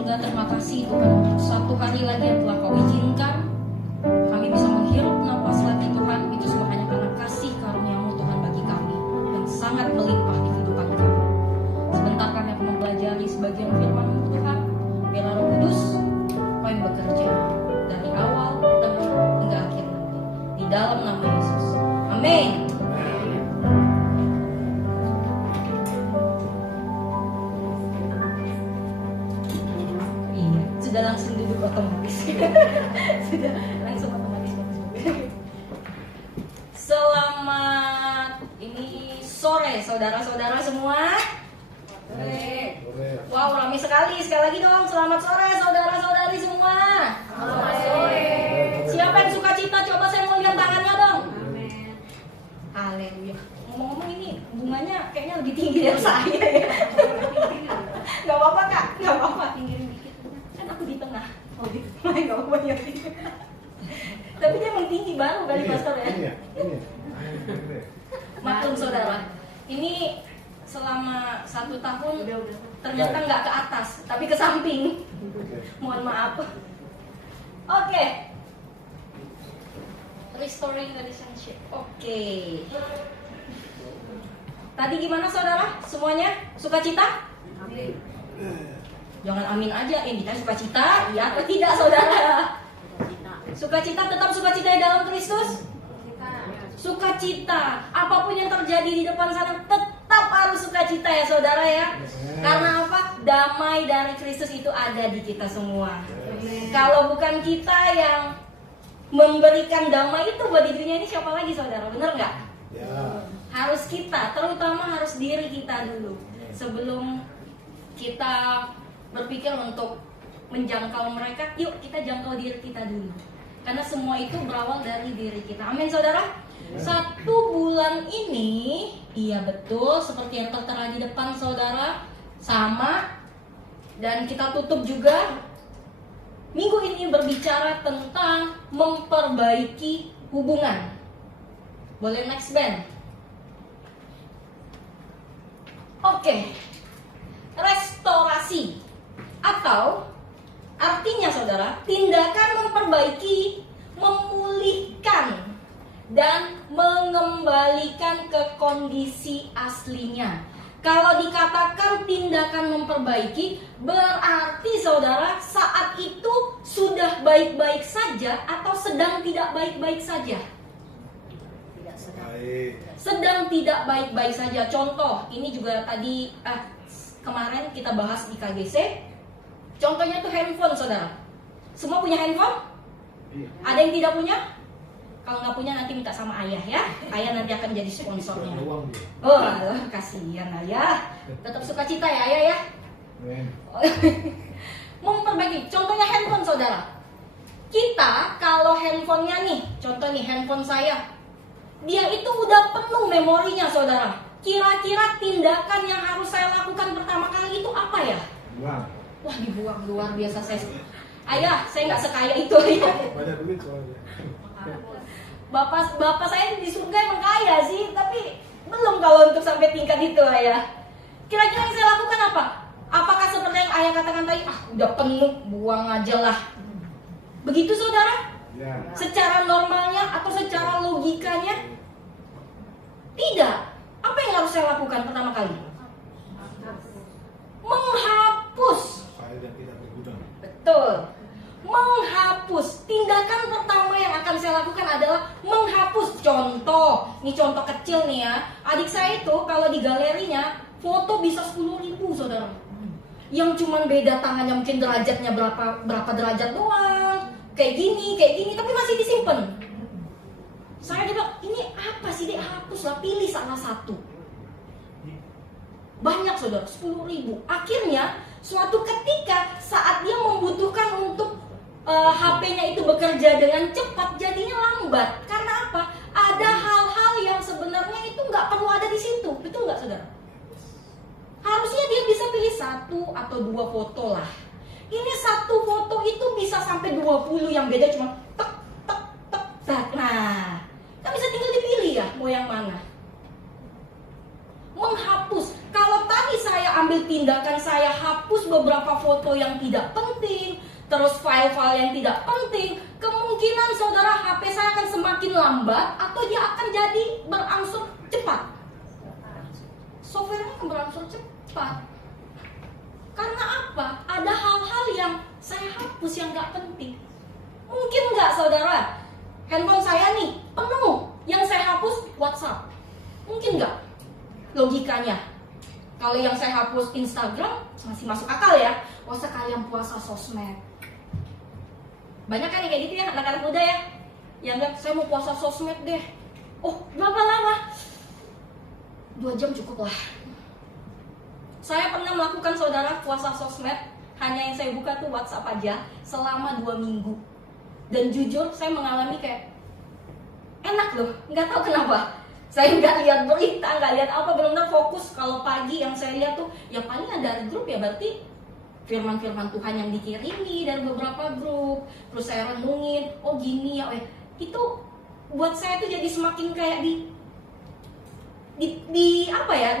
surga, terima kasih Tuhan untuk satu hari lagi yang telah Kau izinkan kami bisa menghirup napas lagi Tuhan. Itu semua hanya karena kasih karunia-Mu Tuhan bagi kami yang sangat melimpah di kehidupan kami. Sebentar kami akan mempelajari sebagian firman-Mu Tuhan. Biarlah Roh Kudus Kau yang bekerja dari awal tengah hingga akhir nanti, di dalam nama Yesus, amin. Sudah langsung duduk otomatis. Sudah langsung otomatis. Selamat ini sore saudara-saudara semua. Sore. Wow, ramai sekali. Sekali lagi dong, selamat sore saudara-saudari semua. Selamat sore. Siapa yang suka cita? Coba saya mau lihat tangannya dong. Amin. Haleluya. Ngomong-ngomong ini bunganya kayaknya lebih tinggi dari saya ya. Gak apa-apa Kak, gak apa-apa, tinggiin dikit. Aku di tengah. Oh di tengah, gak apa-apa ya. Tapi dia emang tinggi baru kali pastor ya. Maklum saudara, ini selama 1 tahun ternyata nggak ke atas, tapi ke samping. Mohon maaf. Oke. Restoring relationship. Oke. Tadi gimana saudara? Semuanya sukacita? Amin. Jangan amin aja, kita sukacita, iya atau tidak saudara? Sukacita, tetap sukacita di dalam Kristus? Sukacita, apapun yang terjadi di depan sana tetap harus sukacita ya saudara ya. Karena apa? Damai dari Kristus itu ada di kita semua. Kalau bukan kita yang memberikan damai itu buat di dunia ini, siapa lagi saudara? Bener nggak? Harus kita, terutama harus diri kita dulu. Sebelum kita berpikir untuk menjangkau mereka, yuk kita jangkau diri kita dulu. Karena semua itu berawal dari diri kita. Amin saudara. 1 bulan ini, iya betul, seperti yang tertera di depan saudara, sama. Dan kita tutup juga. Minggu ini berbicara tentang memperbaiki hubungan. Boleh next band? Oke. Restorasi, atau artinya saudara, tindakan memperbaiki, memulihkan, dan mengembalikan ke kondisi aslinya. Kalau dikatakan tindakan memperbaiki, berarti saudara saat itu sudah baik-baik saja atau sedang tidak baik-baik saja? Tidak sedang. Sedang tidak baik-baik saja. Contoh, ini juga tadi kemarin kita bahas di KGC. Contohnya tuh handphone saudara. Semua punya handphone? Ada yang tidak punya? Kalau nggak punya nanti minta sama ayah ya. Ayah nanti akan jadi sponsornya. Oh, kasihan ayah. Tetap sukacita ya ayah ya. Memperbaiki. Contohnya handphone saudara. Kita kalau handphonenya nih, contoh nih handphone saya, dia itu udah penuh memorinya saudara. Kira-kira tindakan yang harus saya lakukan pertama kali itu apa ya? Buang. Wah, dibuang, luar biasa saya. Ayah, saya nggak sekaya itu ya. Banyak duit soalnya. Bapak saya di surga emang kaya sih, tapi belum kalau untuk sampai tingkat itu ayah. Kira-kira yang saya lakukan apa? Apakah seperti yang ayah katakan tadi? Udah penuh, buang aja lah. Begitu saudara? Ya. Secara normalnya atau secara logikanya? Tidak. Apa yang harus saya lakukan pertama kali? Menghapus. Betul. Menghapus. Tindakan pertama yang akan saya lakukan adalah menghapus. Contoh, ini contoh kecil nih ya. Adik saya itu kalau di galerinya foto bisa 10.000 saudara. Yang cuman beda tangannya mungkin derajatnya berapa derajat doang. Kayak gini, tapi masih disimpan. Saya bilang, ini apa sih dek, hapus lah, pilih salah satu. Banyak saudara, 10.000. Akhirnya suatu ketika saat dia membutuhkan untuk HP-nya itu bekerja dengan cepat, jadinya lambat. Karena apa? Ada hal-hal yang sebenarnya itu nggak perlu ada di situ. Betul nggak saudara? Harusnya dia bisa pilih 1 atau 2 foto lah. Ini 1 foto itu bisa sampai 20 yang beda cuma tek tek tek tek. Nah, kan bisa tinggal dipilih ya mau yang mana. Menghapus. Kalau tadi kali saya ambil tindakan, saya hapus beberapa foto yang tidak penting, terus file-file yang tidak penting, kemungkinan saudara HP saya akan semakin lambat atau dia akan jadi berangsur cepat. Software-nya akan berangsur cepat. Karena apa? Ada hal-hal yang saya hapus yang gak penting. Mungkin nggak saudara, handphone saya nih penuh, yang saya hapus WhatsApp. Mungkin nggak logikanya? Kalau yang saya hapus Instagram masih masuk akal ya. Masa kalian puasa sosmed? Banyak kan yang kayak gitu ya, anak-anak muda ya, yang bilang saya mau puasa sosmed deh. Oh, berapa lama? 2 jam cukup lah. Saya pernah melakukan saudara puasa sosmed, hanya yang saya buka tuh WhatsApp aja selama 2 minggu. Dan jujur saya mengalami kayak enak loh, nggak tahu kenapa. Saya nggak lihat berita, nggak lihat apa, benar-benar fokus. Kalau pagi yang saya lihat tuh ya paling ada grup, ya berarti firman-firman Tuhan yang dikirimi dari beberapa grup. Terus saya renungin, oh gini ya, itu buat saya tuh jadi semakin kayak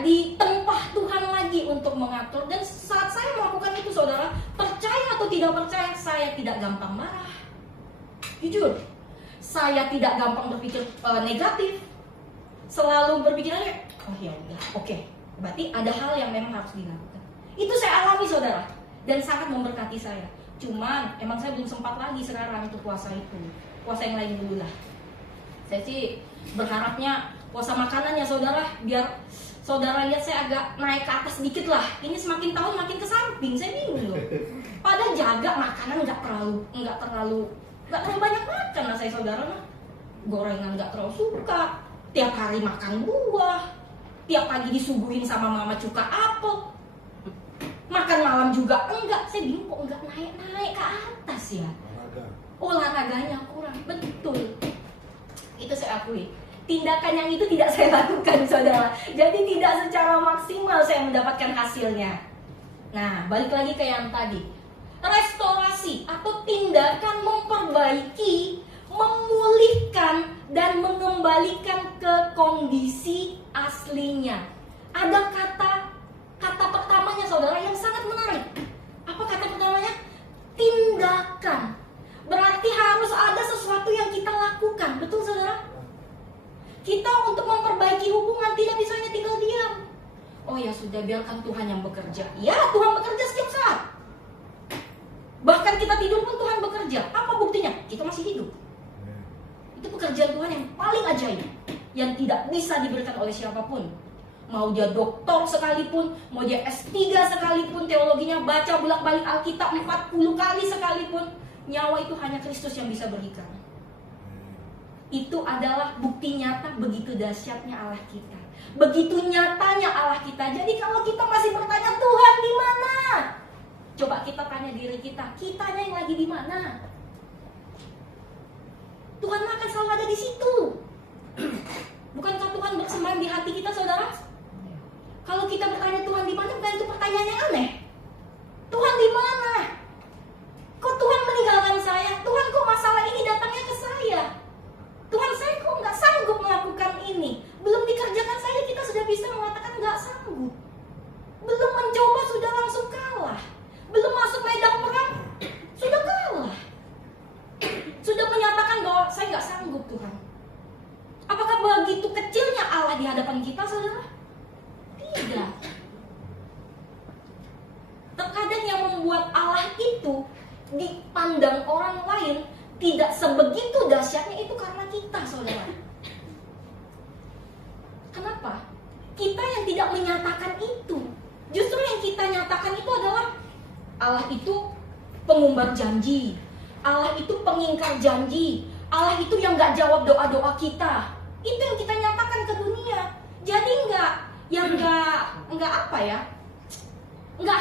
ditempah Tuhan lagi untuk mengatur. Dan saat saya melakukan itu saudara, percaya atau tidak percaya, saya tidak gampang marah. Jujur, saya tidak gampang berpikir negatif. Selalu berpikir aja, oh ya udah, oke. Berarti ada hal yang memang harus dilakukan. Itu saya alami saudara, dan sangat memberkati saya. Cuman emang saya belum sempat lagi sekarang untuk puasa itu. Puasa yang lain dulu lah. Saya sih berharapnya puasa makanan ya saudara, biar saudara lihat saya agak naik ke atas dikit lah. Ini semakin tahun makin ke samping, saya bingung loh. Padahal jaga makanan nggak terlalu banyak makan lah saya saudara mah. Gorengan nggak terlalu suka, tiap hari makan buah, tiap pagi disuguhin sama mama cuka apel, makan malam juga enggak. Saya bingung kok enggak naik ke atas ya. Olahraganya kurang, betul. Itu saya akui. Tindakan yang itu tidak saya lakukan saudara. Jadi tidak secara maksimal saya mendapatkan hasilnya. Nah, balik lagi ke yang tadi. Restorasi atau tindakan memperbaiki, memulihkan, dan mengembalikan ke kondisi aslinya. Ada kata pertamanya saudara yang sangat menarik. Apa kata pertamanya? Tindakan. Berarti harus ada sesuatu yang kita lakukan. Betul saudara? Kita untuk memperbaiki hubungan tidak bisa hanya tinggal diam. Oh ya sudah, biarkan Tuhan yang bekerja. Ya, Tuhan bekerja setiap saat. Bahkan kita tidur pun Tuhan bekerja. Apa buktinya? Kita masih hidup. Itu pekerjaan Tuhan yang paling ajaib, yang tidak bisa diberikan oleh siapapun. Mau dia doktor sekalipun, mau dia S3 sekalipun, teologinya baca bolak-balik Alkitab 40 kali sekalipun, nyawa itu hanya Kristus yang bisa berikan. Itu adalah bukti nyata begitu dahsyatnya Allah kita, begitu nyatanya Allah kita. Jadi kalau kita masih bertanya Tuhan di mana, coba kita tanya diri kita, kitanya yang lagi di mana? Tuhan akan selalu ada di situ. Bukankah Tuhan bersemayam di hati kita saudara? Kalau kita bertanya Tuhan di mana, bukan itu pertanyaan yang aneh. Tuhan di mana? Kok Tuhan meninggalkan saya? Tuhan kok masalah ini datangnya ke saya? Tuhan, saya kok nggak sanggup melakukan ini? Belum dikerjakan saja kita sudah bisa mengatakan nggak sanggup. Belum mencoba sudah langsung kalah. Belum masuk medan perang sudah kalah. Sudah menyatakan bahwa saya nggak sanggup Tuhan. Apakah begitu kecilnya Allah di hadapan kita saudara? Tidak. Terkadang yang membuat Allah itu dipandang orang lain tidak sebegitu dahsyatnya itu karena kita saudara. Kenapa? Kita yang tidak menyatakan itu. Justru yang kita nyatakan itu adalah Allah itu pengumbar janji, Allah itu pengingkar janji, Allah itu yang gak jawab doa-doa kita. Itu yang kita nyatakan ke dunia. Jadi nggak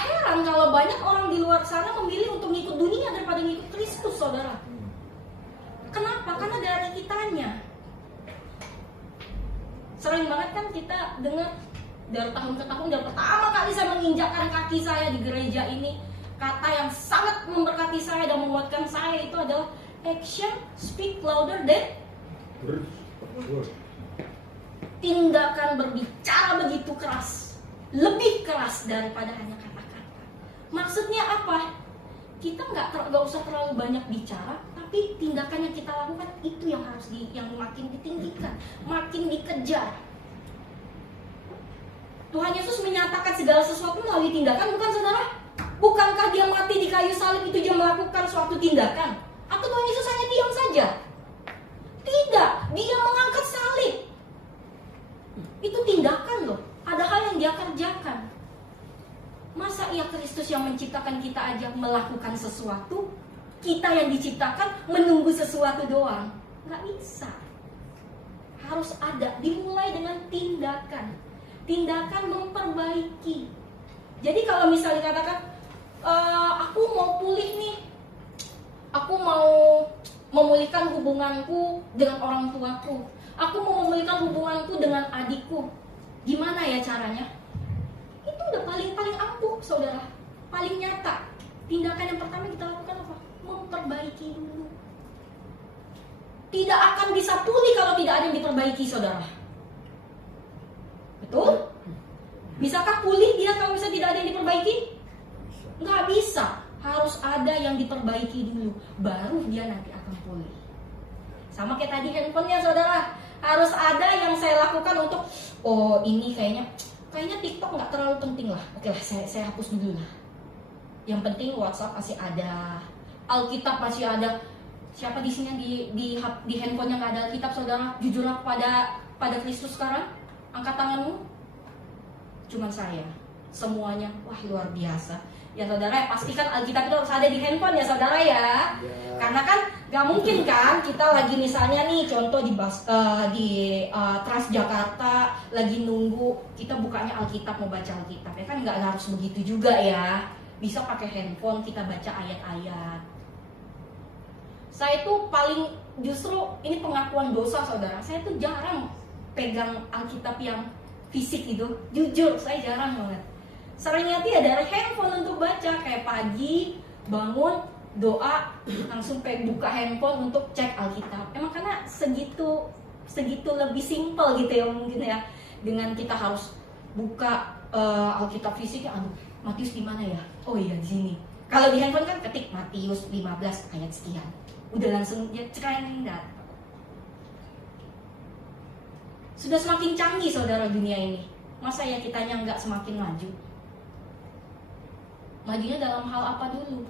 heran kalau banyak orang di luar sana memilih untuk ngikut dunia daripada ngikut Kristus saudara. Kenapa? Karena dari kitanya. Sering banget kan kita dengar dari tahun ke tahun, dari pertama kali saya menginjakkan kaki saya di gereja ini, kata yang sangat memberkati saya dan menguatkan saya itu adalah action speak louder than tindakan berbicara begitu keras lebih keras daripada hanya kata-kata. Maksudnya apa? Kita nggak usah terlalu banyak bicara, tapi tindakan yang kita lakukan itu yang harus yang makin ditinggikan, makin dikejar. Tuhan Yesus menyatakan segala sesuatu melalui tindakan, bukan saudara? Bukankah dia mati di kayu salib itu dia melakukan suatu tindakan? Atau Tuhan Yesus hanya diam saja? Tidak, dia mengangkat salib. Itu tindakan loh, ada hal yang dia kerjakan. Masa iya Kristus yang menciptakan kita aja melakukan sesuatu, kita yang diciptakan menunggu sesuatu doang? Nggak bisa. Harus ada, dimulai dengan tindakan. Tindakan memperbaiki. Jadi kalau misalnya katakan, aku mau pulih nih, aku mau memulihkan hubunganku dengan orang tuaku, aku mau memulihkan hubunganku dengan adikku, gimana ya caranya? Itu udah paling ampuh saudara, paling nyata. Tindakan yang pertama kita lakukan apa? Memperbaiki dulu. Tidak akan bisa pulih kalau tidak ada yang diperbaiki saudara. Betul? Bisakah pulih dia kalau misalnya tidak ada yang diperbaiki? Nggak bisa. Harus ada yang diperbaiki dulu, baru dia nanti akan pulih. Sama kayak tadi handphonenya saudara, harus ada yang saya lakukan untuk, oh ini kayaknya TikTok nggak terlalu penting lah. Oke lah, saya hapus dulu lah. Yang penting WhatsApp masih ada, Alkitab masih ada. Siapa di sini yang di handphonenya nggak ada Alkitab saudara? Jujurlah pada Kristus sekarang. Angkat tanganmu. Cuman saya. Semuanya, wah luar biasa. Ya saudara, pastikan Alkitab itu harus ada di handphone ya saudara ya. Karena kan gak mungkin kan kita lagi misalnya nih contoh di Transjakarta lagi nunggu, kita bukanya Alkitab, mau baca Alkitab ya kan, gak harus begitu juga ya. Bisa pakai handphone kita baca ayat-ayat. Saya tuh paling, justru ini pengakuan dosa saudara, saya tuh jarang pegang Alkitab yang fisik itu. Jujur saya jarang banget. Seringnya tuh ya dari handphone untuk baca, kayak pagi bangun doa langsung kayak buka handphone untuk cek Alkitab. Emang karena segitu lebih simple gitu ya mungkin ya, dengan kita harus buka Alkitab fisik. Aduh, Matius di mana ya? Oh iya di sini. Kalau di handphone kan ketik Matius 15 ayat sekian, udah langsung ya cereng dat. Sudah semakin canggih saudara dunia ini. Masa ya kitanya nggak semakin maju? Majunya dalam hal apa dulu?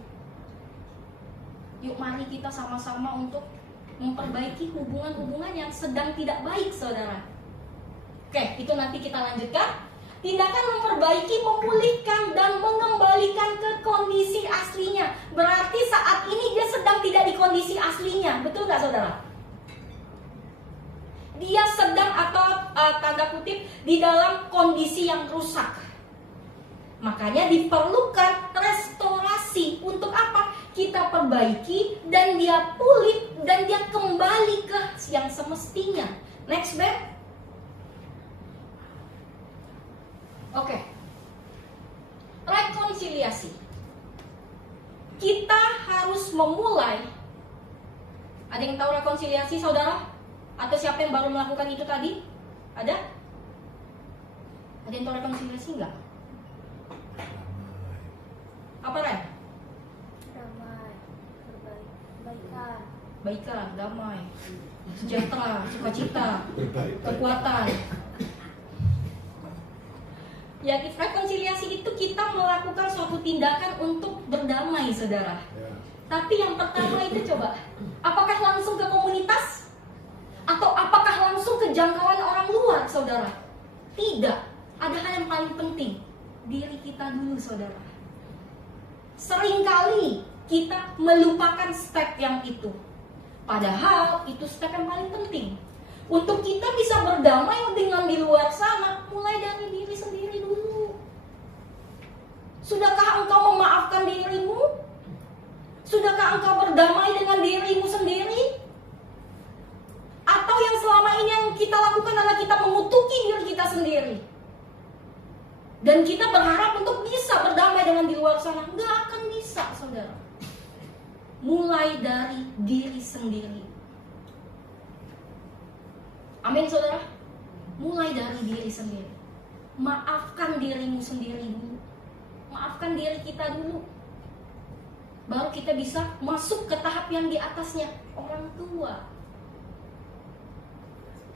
Yuk mari kita sama-sama untuk memperbaiki hubungan-hubungan yang sedang tidak baik saudara. Oke, itu nanti kita lanjutkan. Tindakan memperbaiki, memulihkan, dan mengembalikan ke kondisi aslinya. Berarti saat ini dia sedang tidak di kondisi aslinya. Betul gak saudara? Dia sedang atau tanda kutip di dalam kondisi yang rusak. Makanya diperlukan restorasi. Untuk apa? Kita perbaiki dan dia pulih dan dia kembali ke yang semestinya. Next back. Oke. Rekonsiliasi. Kita harus memulai. Ada yang tahu rekonsiliasi saudara? Atau siapa yang baru melakukan itu tadi? Ada? Ada yang tahu rekonsiliasi enggak? Apa Ren? Damai, kebaikan, Baikan, damai, sejahtera, sukacita, kekuatan. Ya, rekonsiliasi itu kita melakukan suatu tindakan untuk berdamai saudara. Tapi yang pertama itu coba, apakah langsung ke komunitas? Atau apakah langsung ke jangkauan orang luar saudara? Tidak. Ada hal yang paling penting, diri kita dulu saudara. Seringkali kita melupakan step yang itu. Padahal itu step yang paling penting. Untuk kita bisa berdamai dengan di luar sana, mulai dari diri sendiri dulu. Sudahkah engkau memaafkan dirimu? Sudahkah engkau berdamai dengan dirimu sendiri? Atau yang selama ini yang kita lakukan adalah kita mengutuki diri kita sendiri? Dan kita berharap untuk bisa berdamai dengan di luar sana. Nggak akan bisa saudara. Mulai dari diri sendiri. Amin saudara. Mulai dari diri sendiri. maafkan dirimu sendiri dulu. Maafkan diri kita dulu. Baru kita bisa masuk ke tahap yang di atasnya, orang tua.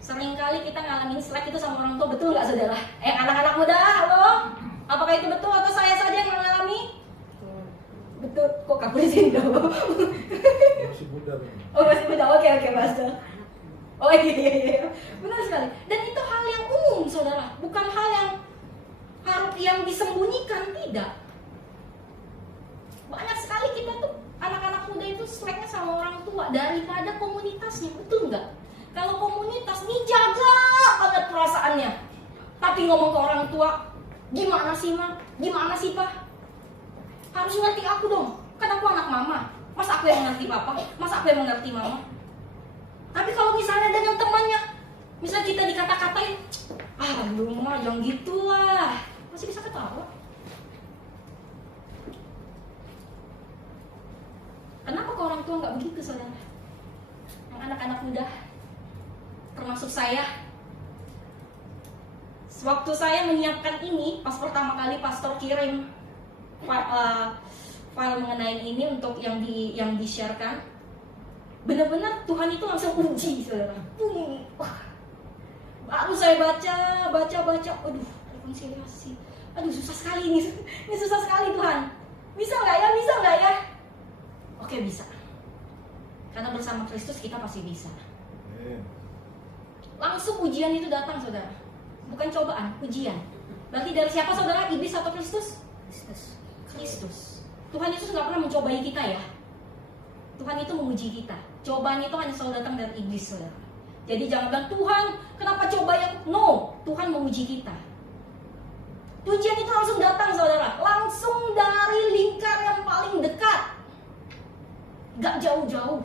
Seringkali kita ngalamin slack itu sama orang tua, betul nggak saudara? Anak-anak muda, halo? Apakah itu betul atau saya saja yang mengalami? Betul, kok kamu di sini dong? Masih muda nih. Oh masih muda, oke Pastor. Oh iya, benar sekali. Dan itu hal yang umum saudara, bukan hal yang harus yang disembunyikan, tidak. Banyak sekali kita tuh anak-anak muda itu slacknya sama orang tua daripada komunitasnya, betul nggak? Kalau komunitas dijaga banget perasaannya, tapi ngomong ke orang tua, gimana sih ma, gimana sih pak? Harus ngerti aku dong, kan aku anak mama. Masa aku yang ngerti papa, masa aku yang mengerti mama? Tapi kalau misalnya dengan temannya, misalnya kita dikata-katain, lu mah yang gitulah, masih bisa ketawa. Kenapa ke orang tua nggak begitu saudara? Yang anak-anak muda, termasuk saya, waktu saya menyiapkan ini, pas pertama kali pastor kirim file mengenai ini untuk yang di-share-kan, benar-benar Tuhan itu langsung uji saudara. Baru saya baca, aduh rekonsiliasi, aduh susah sekali ini susah sekali Tuhan. Bisa nggak ya? Oke bisa, karena bersama Kristus kita pasti bisa. Langsung ujian itu datang saudara, bukan cobaan, ujian. Berarti dari siapa saudara? Iblis atau Kristus? Kristus. Tuhan Yesus nggak pernah mencobai kita ya. Tuhan itu menguji kita. Cobaan itu hanya selalu datang dari iblis saudara. Jadi jangan bilang Tuhan kenapa coba yang no, Tuhan menguji kita. Ujian itu langsung datang saudara, langsung dari lingkar yang paling dekat, gak jauh-jauh,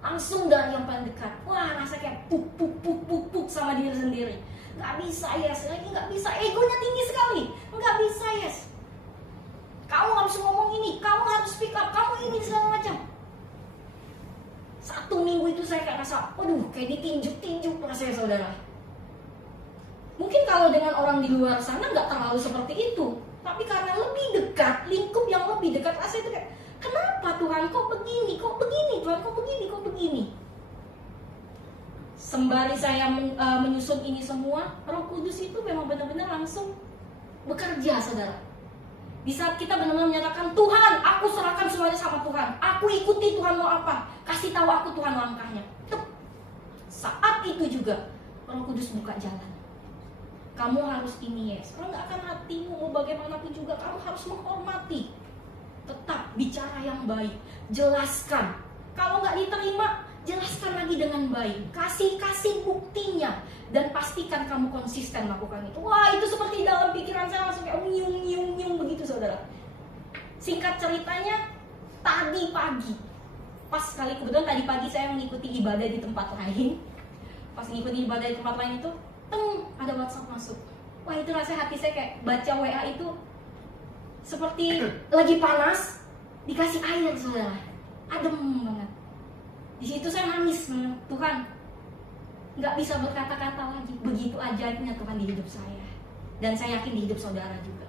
langsung dari yang paling dekat. Wah rasa kayak puk sama diri sendiri. Gak bisa yes, lagi gak bisa, egonya tinggi sekali. Gak bisa yes. Kamu harus ngomong ini, kamu harus speak up, kamu ini segala macam. 1 minggu itu saya kayak rasa, waduh kayak ditinjuk rasanya saudara. Mungkin kalau dengan orang di luar sana gak terlalu seperti itu, tapi karena lebih dekat, lingkup yang lebih dekat, rasanya itu kayak, kenapa Tuhan kok begini Tuhan kok begini. Sembari saya menyusun ini semua, Roh Kudus itu memang benar-benar langsung bekerja saudara. Di saat kita benar-benar menyatakan, Tuhan aku serahkan semuanya sama Tuhan, aku ikuti Tuhan mau apa, kasih tahu aku Tuhan langkahnya. Saat itu juga Roh Kudus buka jalan. Kamu harus ini yes, kalau nggak akan hatimu mau bagaimanapun juga kamu harus menghormati. Tetap bicara yang baik, jelaskan. Kalau nggak diterima, jelaskan lagi dengan baik. Kasih buktinya dan pastikan kamu konsisten melakukan itu. Wah itu seperti dalam pikiran saya langsung kayak nyung begitu saudara. Singkat ceritanya, tadi pagi, pas sekali kebetulan tadi pagi saya mengikuti ibadah di tempat lain. Pas mengikuti ibadah di tempat lain itu, ada WhatsApp masuk. Wah itu rasanya hati saya kayak baca WA itu seperti lagi panas dikasih air saudara, adem banget. Di situ saya nangis, Tuhan nggak bisa berkata-kata lagi. Begitu ajaibnya Tuhan di hidup saya, dan saya yakin di hidup saudara juga.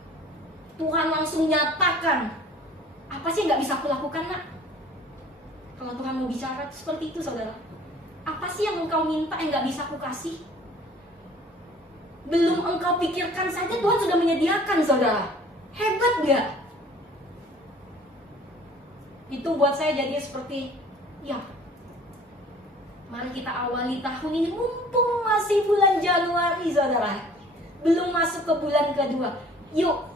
Tuhan langsung nyatakan apa sih yang nggak bisa aku lakukan nak? Kalau Tuhan mau bicara seperti itu saudara, apa sih yang engkau minta yang nggak bisa aku kasih? Belum engkau pikirkan saja Tuhan sudah menyediakan saudara. Hebat gak? Itu buat saya jadi seperti, ya mari kita awali tahun ini mumpung masih bulan Januari saudara, belum masuk ke bulan kedua. Yuk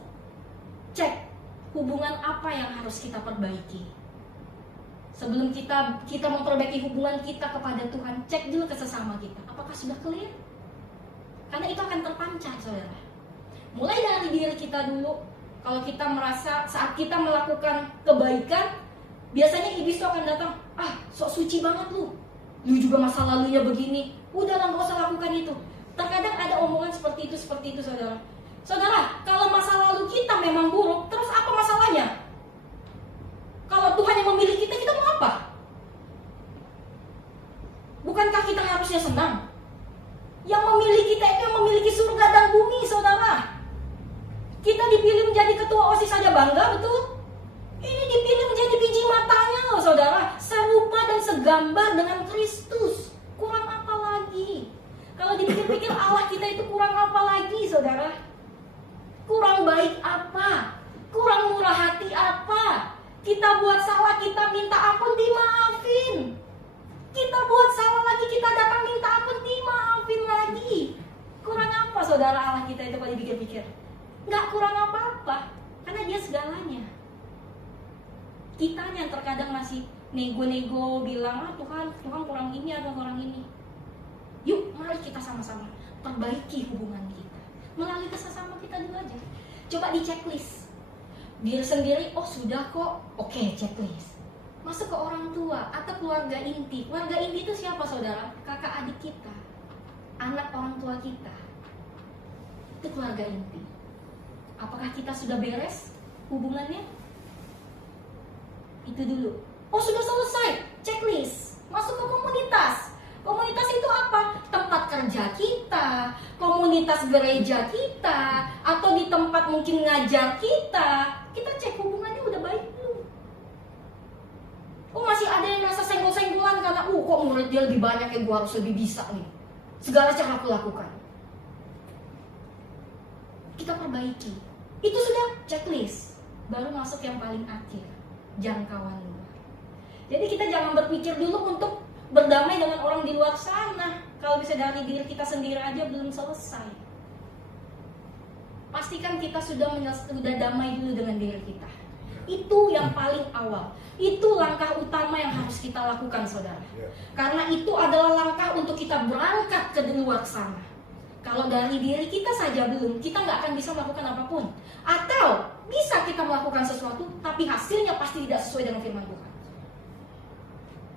cek hubungan apa yang harus kita perbaiki. Sebelum kita memperbaiki hubungan kita kepada Tuhan, cek dulu ke sesama kita, apakah sudah clear? Karena itu akan terpancar saudara. Mulai dari diri kita dulu. Kalau kita merasa saat kita melakukan kebaikan, biasanya iblis itu akan datang, sok suci banget lu juga masa lalunya begini, udahlah gak usah lakukan itu. Terkadang ada omongan seperti itu saudara. Saudara, kalau masa lalu kita memang buruk, terus apa masalahnya? Kalau Tuhan yang memilih kita mau apa? Bukankah kita harusnya senang? Yang memilih kita itu yang memiliki surga Saudara betul? Ini dipilih menjadi biji matanya loh saudara. Serupa dan segambar dengan Kristus. Kurang apa lagi? Kalau dipikir-pikir Allah kita itu kurang apa lagi saudara? Kurang baik apa? Kurang murah hati apa? Kita buat salah, kita minta ampun, dimaafin. Kita buat salah lagi, kita datang minta ampun, dimaafin lagi. Kurang apa saudara Allah kita itu kalau dipikir-pikir? Nggak kurang apa-apa, karena dia segalanya. Kitanya yang terkadang masih nego-nego bilang, Tuhan kurang ini atau kurang ini. Yuk mari kita sama-sama perbaiki hubungan kita melalui kesesama kita dulu aja. Coba di checklist diri sendiri, oh sudah kok, oke checklist. Masuk ke orang tua atau keluarga inti. Keluarga inti itu siapa saudara? Kakak adik kita, anak orang tua kita. Itu keluarga inti. Apakah kita sudah beres hubungannya? Itu dulu. Oh sudah selesai, checklist. Masuk ke komunitas. Komunitas itu apa? Tempat kerja kita, komunitas gereja kita, atau di tempat mungkin ngajar kita. Kita cek hubungannya udah baik belum? Oh masih ada yang rasa senggol-senggolan karena kok murid dia lebih banyak ya, gue harus lebih bisa nih. Segala cara aku lakukan. Kita perbaiki. Itu sudah checklist. Baru masuk yang paling akhir, jangkauan luar. Jadi kita jangan berpikir dulu untuk berdamai dengan orang di luar sana. Kalau bisa dari diri kita sendiri aja belum selesai. Pastikan kita sudah damai dulu dengan diri kita. Itu yang paling awal. Itu langkah utama yang harus kita lakukan saudara. Karena itu adalah langkah untuk kita berangkat ke luar sana. Kalau dari diri kita saja belum, kita nggak akan bisa melakukan apapun. Atau bisa kita melakukan sesuatu, tapi hasilnya pasti tidak sesuai dengan firman Tuhan.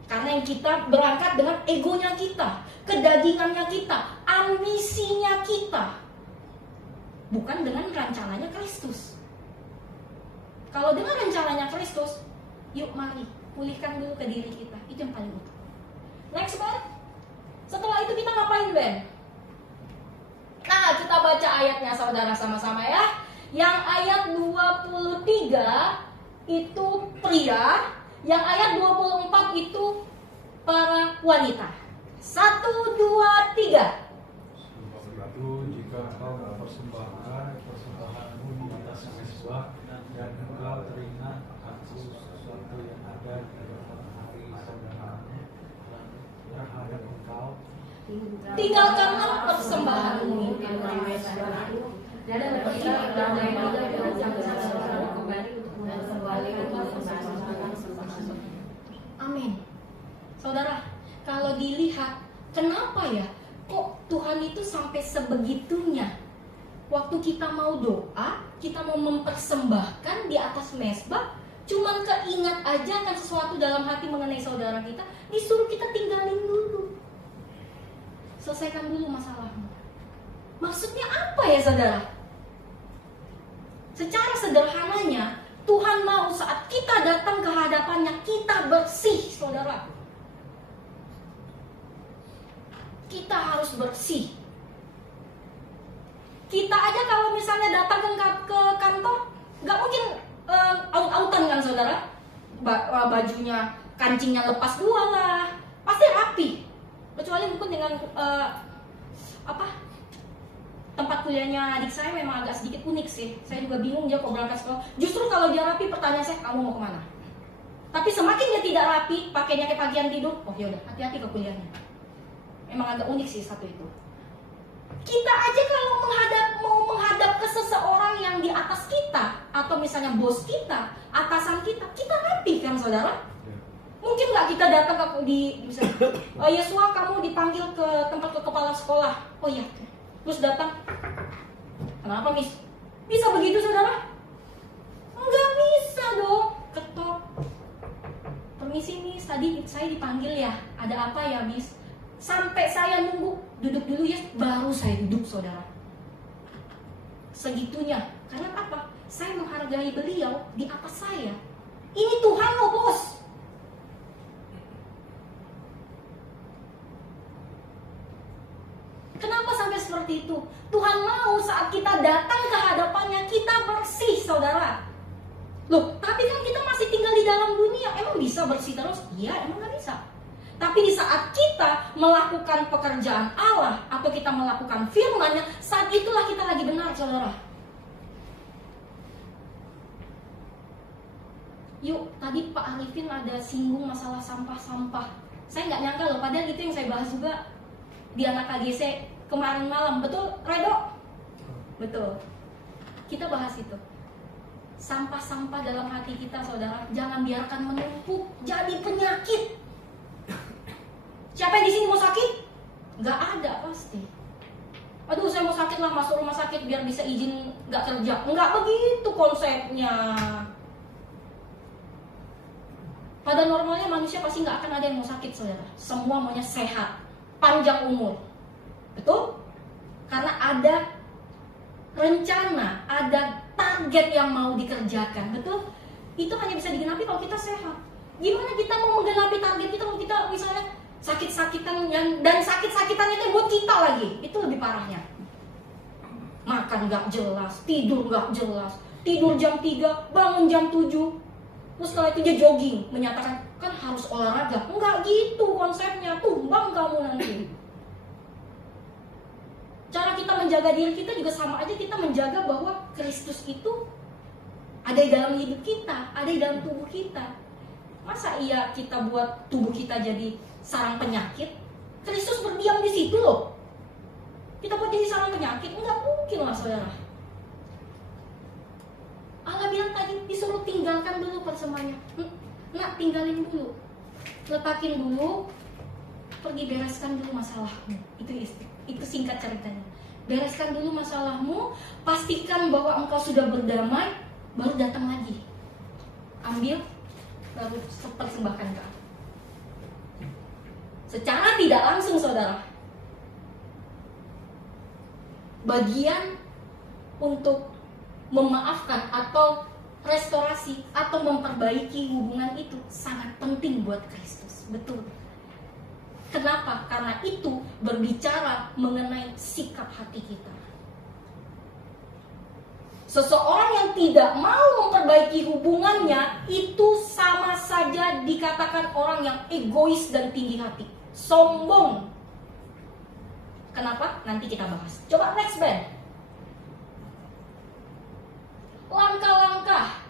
Karena yang kita berangkat dengan egonya kita, kedagingannya kita, ambisinya kita, bukan dengan rencananya Kristus. Kalau dengan rencananya Kristus, yuk mari pulihkan dulu ke diri kita. Itu yang paling utama. Next Ben. Setelah itu kita ngapain Ben? Nah kita baca ayatnya saudara sama-sama ya. Yang ayat 23 itu pria, yang ayat 24 itu para wanita. 1, 2, 3. Sebab itu jika engkau mempersembahkan persembahanmu di atas mezbah dan engkau teringat akan sesuatu yang ada di dalam hari saudaramu terhadap engkau, Tinggalkanlah persembahanmu dan kita Amin. Saudara, kalau dilihat, kenapa ya kok Tuhan itu sampai sebegitunya? Waktu kita mau doa, kita mau mempersembahkan di atas mezbah, cuman keingat aja kan sesuatu dalam hati mengenai saudara kita, disuruh kita tinggalin dulu. Selesaikan dulu masalahmu. Maksudnya apa ya saudara? Secara sederhananya, Tuhan mau saat kita datang ke hadapannya, kita bersih saudara. Kita harus bersih. Kita aja kalau misalnya datang ke kantor, gak mungkin aut-autan kan saudara. Bajunya, kancingnya lepas dua lah, pasti rapi. Kecuali mungkin dengan tempat kuliahnya adik saya memang agak sedikit unik sih. Saya juga bingung dia kok berangkat sekolah. Justru kalau dia rapi, pertanyaan saya, kamu mau kemana? Tapi semakin dia tidak rapi, pakainya kayak pagian tidur, oh yaudah, hati-hati ke kuliahnya. Emang agak unik sih satu itu. Kita aja kalau mau menghadap ke seseorang yang di atas kita, atau misalnya bos kita, atasan kita rapi kan saudara? Mungkin nggak kita datang ke misalnya, Yesua kamu dipanggil ke tempat ke kepala sekolah. Oh iya. Terus datang, kenapa Miss? Bisa begitu saudara? Enggak bisa dong. Ketok. Permisi Miss, tadi saya dipanggil ya. Ada apa ya Miss? Sampai saya nunggu, duduk dulu ya, baru saya duduk saudara. Segitunya. Karena apa? Saya menghargai beliau di atas saya. Ini Tuhan loh bos. Kenapa sampai seperti itu? Tuhan mau saat kita datang ke hadapannya, kita bersih saudara. Loh, tapi kan kita masih tinggal di dalam dunia. Emang bisa bersih terus? Iya, emang nggak bisa. Tapi di saat kita melakukan pekerjaan Allah atau kita melakukan firman-Nya, saat itulah kita lagi benar, saudara. Yuk, tadi Pak Arifin ada singgung masalah sampah-sampah. Saya nggak nyangka loh, padahal itu yang saya bahas juga di anak KGC kemarin malam. Betul, Redo? Betul. Kita bahas itu. Sampah-sampah dalam hati kita, saudara, jangan biarkan menumpuk jadi penyakit. Siapa yang di sini mau sakit? Nggak ada pasti. Aduh, saya mau sakit lah, masuk rumah sakit biar bisa izin nggak kerja. Nggak begitu konsepnya. Pada normalnya manusia pasti nggak akan ada yang mau sakit, saudara. Semua maunya sehat, panjang umur. Betul? Karena ada rencana, ada target yang mau dikerjakan. Betul? Itu hanya bisa digenapi kalau kita sehat. Gimana kita mau menggenapi target kita kalau kita misalnya sakit-sakitan dan sakit-sakitan itu buat kita lagi? Itu lebih parahnya. Makan nggak jelas, tidur nggak jelas, tidur jam 3, bangun jam 7. Terus setelah itu dia jogging, menyatakan kan harus olahraga. Enggak gitu konsepnya, tumbang kamu nanti. Cara kita menjaga diri kita juga sama aja, kita menjaga bahwa Kristus itu ada di dalam hidup kita, ada di dalam tubuh kita. Masa iya kita buat tubuh kita jadi sarang penyakit? Kristus berdiam di situ loh. Kita buat jadi sarang penyakit? Enggak mungkin lah, saudara. Allah bilang tadi disuruh tinggalkan dulu persembahannya. Nak, tinggalin dulu, letakin dulu, pergi bereskan dulu masalahmu. Itu singkat ceritanya. Bereskan dulu masalahmu, pastikan bahwa engkau sudah berdamai, baru datang lagi. Ambil, baru persembahkan ke Allah. Secara tidak langsung, saudara, bagian untuk memaafkan atau restorasi atau memperbaiki hubungan itu sangat penting buat Kristus. Betul. Kenapa? Karena itu berbicara mengenai sikap hati kita. Seseorang yang tidak mau memperbaiki hubungannya itu sama saja dikatakan orang yang egois dan tinggi hati, sombong. Kenapa? Nanti kita bahas. Coba next band. Langkah-langkah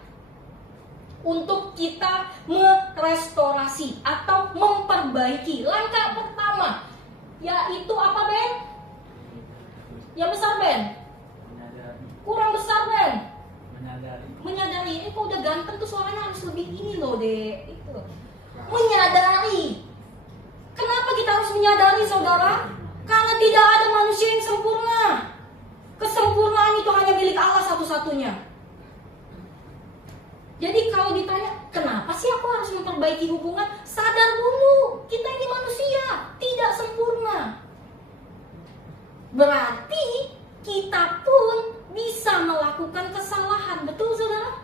untuk kita merestorasi atau memperbaiki. Langkah pertama yaitu apa, Ben? Yang besar, Ben? Kurang besar, Ben? Menyadari. Kok udah ganteng tuh suaranya harus lebih ini loh, Dek. Itu. Menyadari. Kenapa kita harus menyadari, saudara? Karena tidak ada manusia yang sempurna. Kesempurnaan itu hanya milik Allah satu-satunya. Jadi kalau ditanya, kenapa sih aku harus memperbaiki hubungan? Sadar dulu, kita ini manusia, tidak sempurna. Berarti kita pun bisa melakukan kesalahan, betul saudara?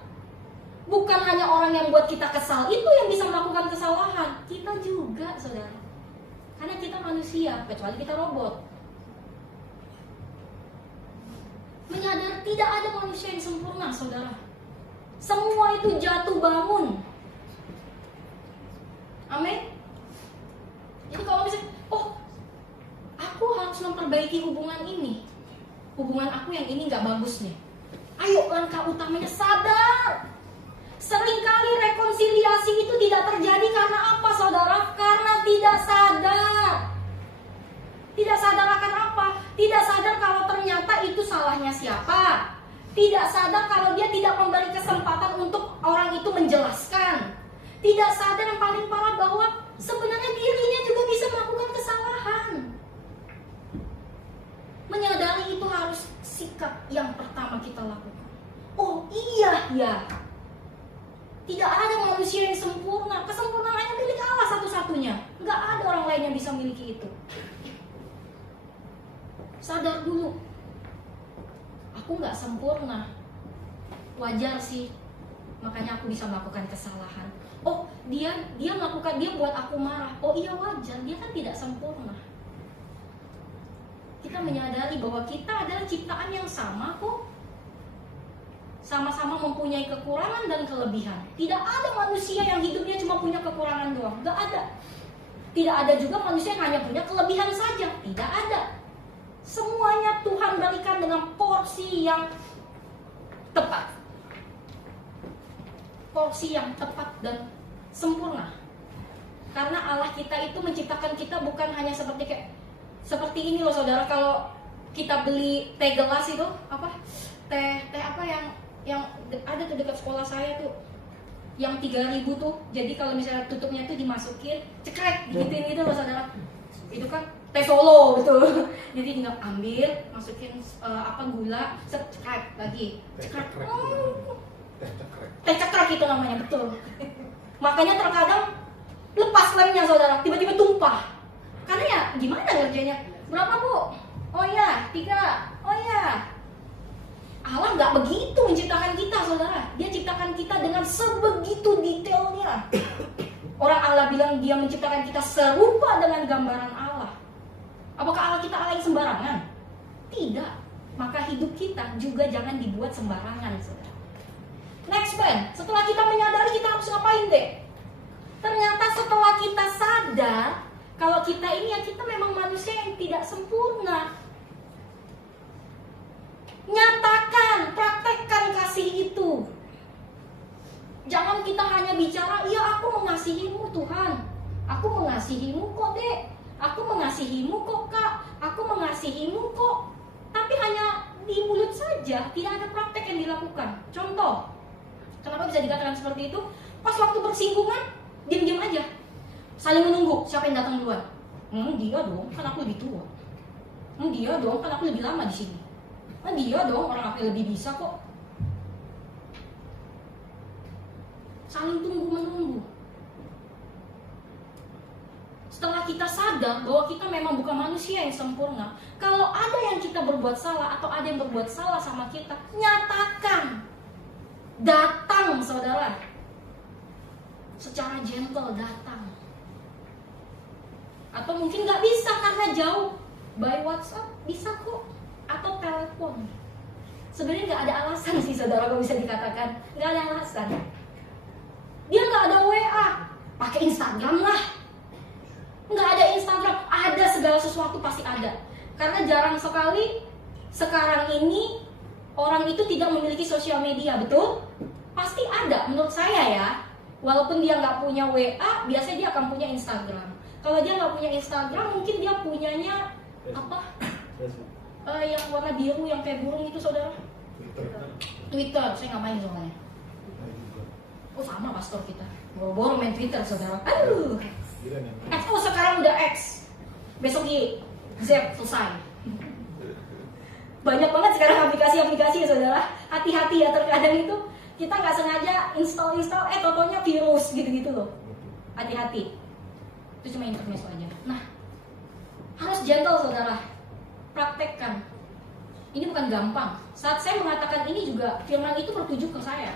Bukan hanya orang yang buat kita kesal itu yang bisa melakukan kesalahan, kita juga, saudara. Karena kita manusia, kecuali kita robot. Menyadari tidak ada manusia yang sempurna, saudara. Semua itu jatuh bangun. Amin. Jadi kalau misalnya, aku harus memperbaiki hubungan ini, hubungan aku yang ini gak bagus nih. Ayo, langkah utamanya sadar. Seringkali rekonsiliasi itu tidak terjadi karena apa, saudara? Karena tidak sadar. Tidak sadar akan apa? Tidak sadar kalau ternyata itu salahnya siapa. Tidak sadar kalau dia tidak memberi kesempatan untuk orang itu menjelaskan. Tidak sadar yang paling parah bahwa sebenarnya dirinya juga bisa melakukan kesalahan. Menyadari itu harus sikap yang pertama kita lakukan. Oh iya ya, tidak ada manusia yang sempurna. Kesempurnaan hanya milik Allah satu-satunya. Nggak ada orang lain yang bisa memiliki itu. Sadar dulu, aku nggak sempurna. Wajar sih, makanya aku bisa melakukan kesalahan. Oh, dia buat aku marah. Oh iya, wajar, dia kan tidak sempurna. Kita menyadari bahwa kita adalah ciptaan yang sama kok. sama-sama mempunyai kekurangan dan kelebihan. Tidak ada manusia yang hidupnya cuma punya kekurangan doang. Gak ada. Tidak ada juga manusia yang hanya punya kelebihan saja. Tidak ada. Semuanya Tuhan berikan dengan porsi yang tepat. Porsi yang tepat dan sempurna. Karena Allah kita itu menciptakan kita bukan hanya seperti ini loh saudara. Kalau kita beli teh gelas itu apa? Teh apa yang ada tuh dekat sekolah saya tuh, yang 3.000 tuh. Jadi kalau misalnya tutupnya tuh dimasukin, cekrek gituin gitu loh saudara. Itu kan teh Solo gitu. Jadi tinggal ambil, masukin gula, cekrek lagi, cekrek. Teh cekrek itu namanya, betul. Makanya terkadang lepas lemnya saudara, tiba-tiba tumpah. Karena ya gimana ngerjainnya? Berapa bu? Oh ya, 3. Oh ya. Allah nggak begitu menciptakan kita saudara. Dia ciptakan kita dengan sebegitu detailnya. Orang Allah bilang dia menciptakan kita serupa dengan gambaran Allah. Apakah Allah kita Allah yang sembarangan? Tidak. Maka hidup kita juga jangan dibuat sembarangan saudara. Next point, setelah kita menyadari kita harus ngapain deh? Ternyata setelah kita sadar kalau kita ini ya kita memang manusia yang tidak sempurna. Nyatakan, praktekkan kasih itu. Jangan kita hanya bicara, iya aku mengasihimu Tuhan, aku mengasihimu kok dek, aku mengasihimu kok kak, aku mengasihimu kok. Tapi hanya di mulut saja, tidak ada praktek yang dilakukan. Contoh, kenapa bisa dikatakan seperti itu? Pas waktu bersinggungan, diam-diam aja, saling menunggu siapa yang datang duluan. Dia dong, kan aku lebih tua. Dia dong, kan aku lebih lama di sini. Dia dong, orang aku lebih bisa kok. Saling tunggu-menunggu. Setelah kita sadar bahwa kita memang bukan manusia yang sempurna, kalau ada yang kita berbuat salah atau ada yang berbuat salah sama kita, nyatakan. Datang saudara. Secara gentle datang. Atau mungkin gak bisa karena jauh, by WhatsApp bisa kok, atau telepon. Sebenarnya gak ada alasan sih saudara kalau bisa dikatakan, gak ada alasan. Dia gak ada WA, pakai Instagram lah. Gak ada Instagram, ada segala sesuatu pasti ada. Karena jarang sekali sekarang ini orang itu tidak memiliki sosial media, betul? Pasti ada menurut saya ya. Walaupun dia nggak punya WA, biasanya dia akan punya Instagram. Kalau dia nggak punya Instagram, mungkin dia punyanya apa? Yang warna biru, yang kayak burung itu saudara. Twitter, saya nggak main soalnya. Oh sama pastor kita, boro-boro main Twitter saudara. Aduh. X, oh sekarang udah X. Besok Y, Z, selesai. Banyak banget sekarang aplikasi-aplikasi ya saudara. Hati-hati ya, terkadang itu kita nggak sengaja install, totonya virus gitu-gitu loh. Hati-hati. Itu cuma intermezzo aja. Nah, harus gentle saudara. Praktekkan. Ini bukan gampang. Saat saya mengatakan ini juga, firman itu tertuju ke saya.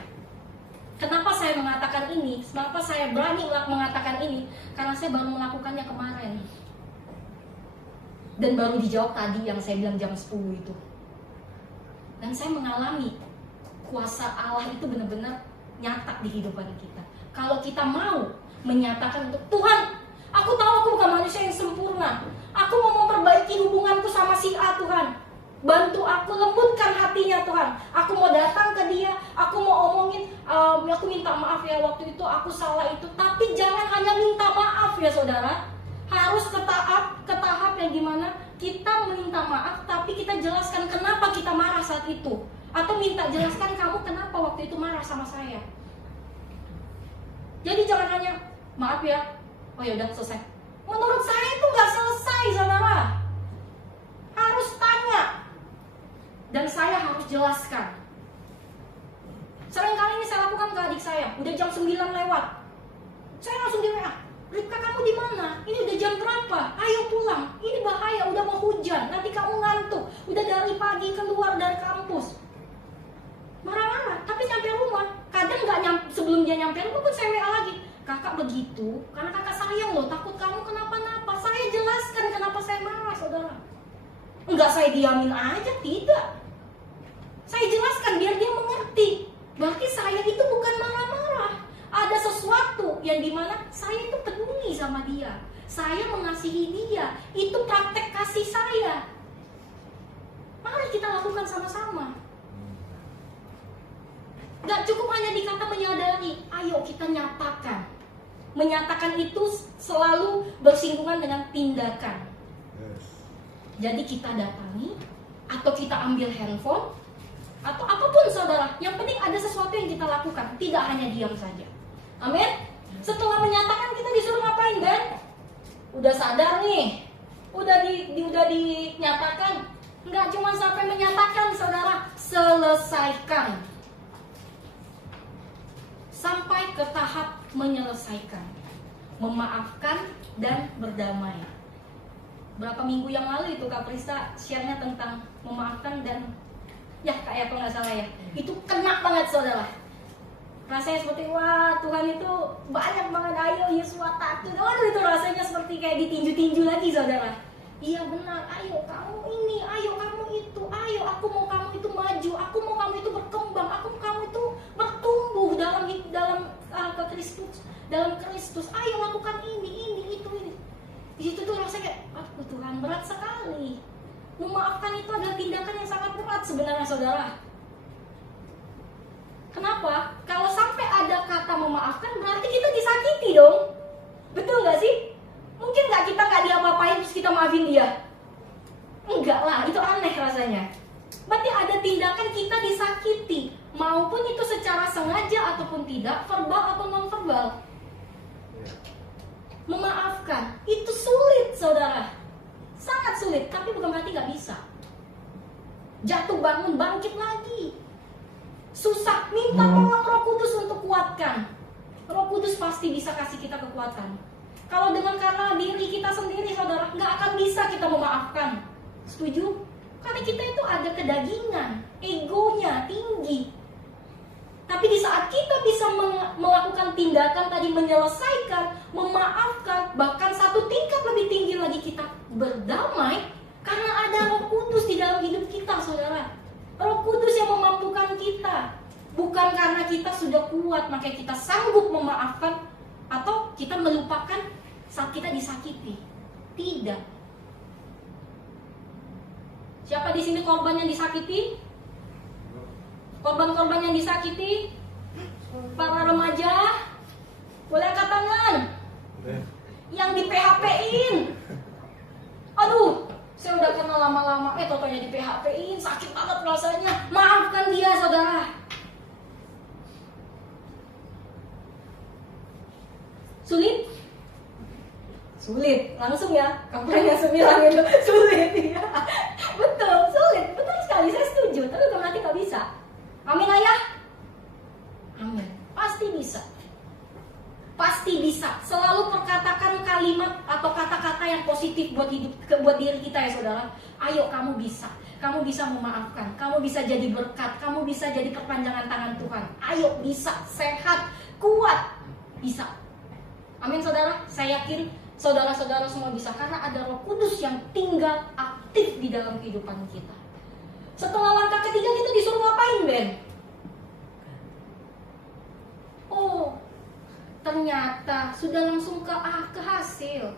Kenapa saya mengatakan ini? Kenapa saya berani mengatakan ini? Karena saya baru melakukannya kemarin. Dan baru dijawab tadi yang saya bilang jam 10 itu. Dan saya mengalami kuasa Allah itu benar-benar nyata di kehidupan kita. Kalau kita mau menyatakan untuk Tuhan, aku tahu aku bukan manusia yang sempurna. Aku mau memperbaiki hubunganku sama si A Tuhan. Bantu aku, lembutkan hatinya Tuhan. Aku mau datang ke dia, aku mau omongin, aku minta maaf ya waktu itu aku salah itu. Tapi jangan hanya minta maaf ya saudara. Harus ke tahap yang dimana kita minta maaf, tapi kita jelaskan kenapa kita marah saat itu. Atau minta jelaskan kamu kenapa waktu itu marah sama saya. Jadi jangan hanya maaf ya, oh ya udah selesai. Menurut saya itu nggak selesai saudara. Harus tanya. Dan saya harus jelaskan. Seringkali ini saya lakukan ke adik saya. Udah jam 9 lewat. Saya langsung di WA. Ripka kamu di mana? Ini udah jam berapa? Ayo pulang. Ini bahaya, udah mau hujan. Nanti kamu ngantuk. Udah dari pagi keluar dari kampus. Marah-marah. Tapi sampai rumah. Kadang sebelum dia nyampe rumah pun saya WA lagi. Kakak begitu. Karena kakak sayang loh. Takut kamu kenapa-napa. Saya jelaskan kenapa saya marah saudara. Enggak saya diamin aja, tidak. Saya jelaskan biar dia mengerti. Berarti saya itu bukan marah-marah. Ada sesuatu yang dimana saya itu peduli sama dia. Saya mengasihi dia. Itu praktek kasih saya. Mari kita lakukan sama-sama. Gak cukup hanya dikata menyadari. Ayo kita nyatakan. Menyatakan itu selalu bersinggungan dengan tindakan. Jadi kita datangi, atau kita ambil handphone, atau apapun saudara. Yang penting ada sesuatu yang kita lakukan. Tidak hanya diam saja. Amin. Setelah menyatakan kita disuruh ngapain, Ben? Udah sadar nih. Udah dinyatakan. Nggak cuma sampai menyatakan saudara. Selesaikan. Sampai ke tahap menyelesaikan. Memaafkan dan berdamai. Berapa minggu yang lalu itu Kak Prista share-nya tentang memaafkan dan ya Kak ya kalau nggak salah ya. Itu kena banget saudara. Rasanya seperti wah Tuhan itu banyak banget, ayo Yesus watak. Aduh itu rasanya seperti kayak ditinju-tinju lagi saudara. Iya benar, ayo kamu ini, ayo kamu itu, ayo aku mau kamu itu maju, aku mau kamu itu berkembang, aku mau kamu itu bertumbuh dalam ke Kristus, dalam Kristus. Ayo lakukan ini, itu. Di situ tuh rasanya kayak, aduh Tuhan berat sekali. Memaafkan itu adalah tindakan yang sangat berat sebenarnya saudara. Kenapa? Kalau sampai ada kata memaafkan berarti kita disakiti dong. Betul gak sih? Mungkin gak kita gak diapa-apain terus kita maafin dia? Enggak lah, itu aneh rasanya. Berarti ada tindakan kita disakiti. Maupun itu secara sengaja ataupun tidak, verbal atau non-verbal. Memaafkan, itu sulit saudara. Sangat sulit, tapi bukan berarti gak bisa. Jatuh bangun, bangkit lagi. Susah, minta tolong Roh Kudus untuk kuatkan. Roh Kudus pasti bisa kasih kita kekuatan. Kalau dengan karena diri kita sendiri saudara, nggak akan bisa kita memaafkan. Setuju? Karena kita itu ada kedagingan, egonya tinggi. Tapi di saat kita bisa melakukan tindakan tadi, menyelesaikan, memaafkan, bahkan satu tingkat lebih tinggi lagi kita berdamai, karena ada Roh Kudus di dalam hidup kita saudara. Roh Kudus yang memampukan kita. Bukan karena kita sudah kuat makanya kita sanggup memaafkan atau kita melupakan saat kita disakiti. Tidak. Siapa di sini korban yang disakiti? Korban-korban yang disakiti? Para remaja? Boleh angkat tangan? Yang di PHP-in? Aduh, saya udah kenal lama-lama, totonya di PHP-in, sakit banget rasanya. Maafkan dia saudara. Sulit? Sulit, langsung ya. Kampanye yang sembilan itu sulit ya. Betul, sulit, betul sekali, saya setuju. Tapi bukan berarti gak bisa. Amin ayah? Amin, pasti bisa. Pasti bisa. Selalu perkatakan kalimat atau kata-kata yang positif buat hidup, buat diri kita ya saudara. Ayo kamu bisa. Kamu bisa memaafkan. Kamu bisa jadi berkat. Kamu bisa jadi perpanjangan tangan Tuhan. Ayo bisa. Sehat. Kuat. Bisa. Amin saudara. Saya yakin saudara-saudara semua bisa. Karena ada Roh Kudus yang tinggal aktif di dalam kehidupan kita. Setelah langkah ketiga kita disuruh ngapain Ben? Oh, ternyata sudah langsung ke hasil.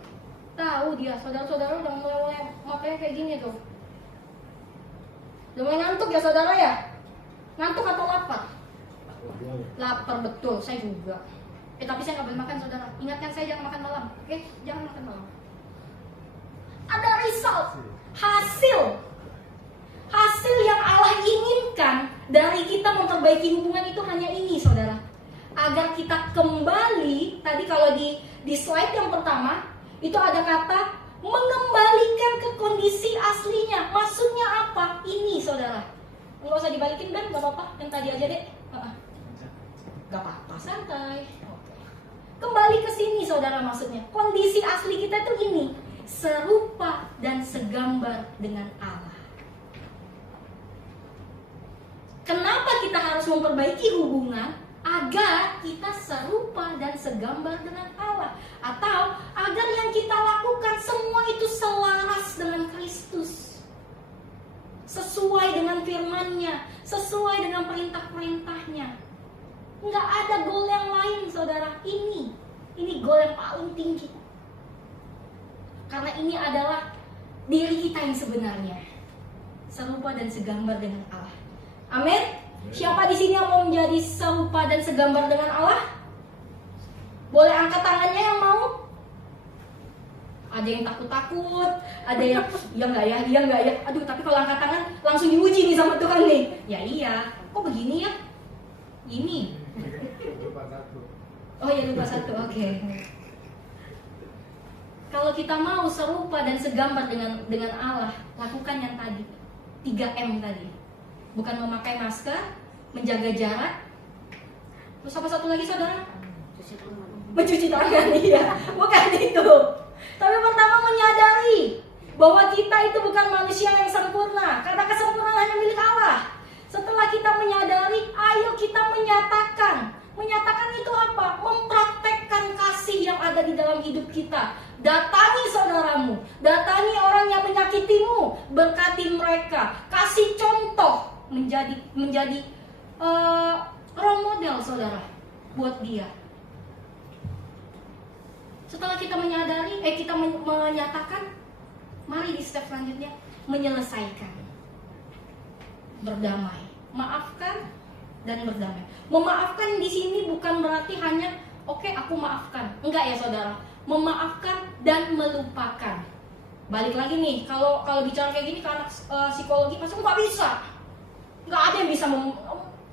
Tahu dia, saudara-saudara udah mulai makanya kayak gini tuh. Udah mulai ngantuk ya saudara ya? Ngantuk atau lapar? Lapar betul, saya juga. Tapi saya nggak boleh makan saudara. Ingatkan saya jangan makan malam, oke? Jangan makan malam. Ada result, hasil yang Allah inginkan dari kita memperbaiki hubungan itu hanya ini saudara. Agar kita kembali, tadi kalau di slide yang pertama itu ada kata mengembalikan ke kondisi aslinya. Maksudnya apa? Ini saudara. Nggak usah dibalikin Ben, gak apa-apa. Yang tadi aja deh. Gak apa-apa, santai. Kembali ke sini saudara, maksudnya kondisi asli kita tuh ini, serupa dan segambar dengan Allah. Kenapa kita harus memperbaiki hubungan? Agar kita serupa dan segambar dengan Allah. Atau agar yang kita lakukan semua itu selaras dengan Kristus. sesuai dengan firman-Nya, sesuai dengan perintah-perintahnya. Nggak ada goal yang lain, saudara. Ini goal yang paling tinggi. Karena ini adalah diri kita yang sebenarnya, serupa dan segambar dengan Allah. Amin. Siapa di sini yang mau menjadi serupa dan segambar dengan Allah? Boleh angkat tangannya yang mau. Ada yang takut-takut, ada yang iya nggak ya. Aduh, tapi kalau angkat tangan langsung diuji nih sama Tuhan nih. Ya iya, kok begini ya? Ini. Oh ya, lupa satu, oke. Kalau kita mau serupa dan segambar dengan Allah, lakukan yang tadi, 3M tadi. Bukan memakai masker, menjaga jarak. Terus apa satu lagi, saudara? Mencuci tangan, iya. Bukan itu. Tapi pertama menyadari bahwa kita itu bukan manusia yang sempurna, karena kesempurnaan hanya milik Allah. Setelah kita menyadari, ayo kita menyatakan. Menyatakan itu apa? Mempraktekkan kasih yang ada di dalam hidup kita. Datangi saudaramu, datangi orang yang menyakitimu, berkati mereka, kasih contoh, menjadi role model saudara buat dia. Setelah kita menyadari, kita menyatakan, mari di step selanjutnya menyelesaikan, berdamai, maafkan dan berdamai. Memaafkan di sini bukan berarti hanya oke, aku maafkan, enggak ya saudara. Memaafkan dan melupakan. Balik lagi nih, kalau bicara kayak gini ke anak psikologi, pasti nggak bisa, nggak ada yang bisa.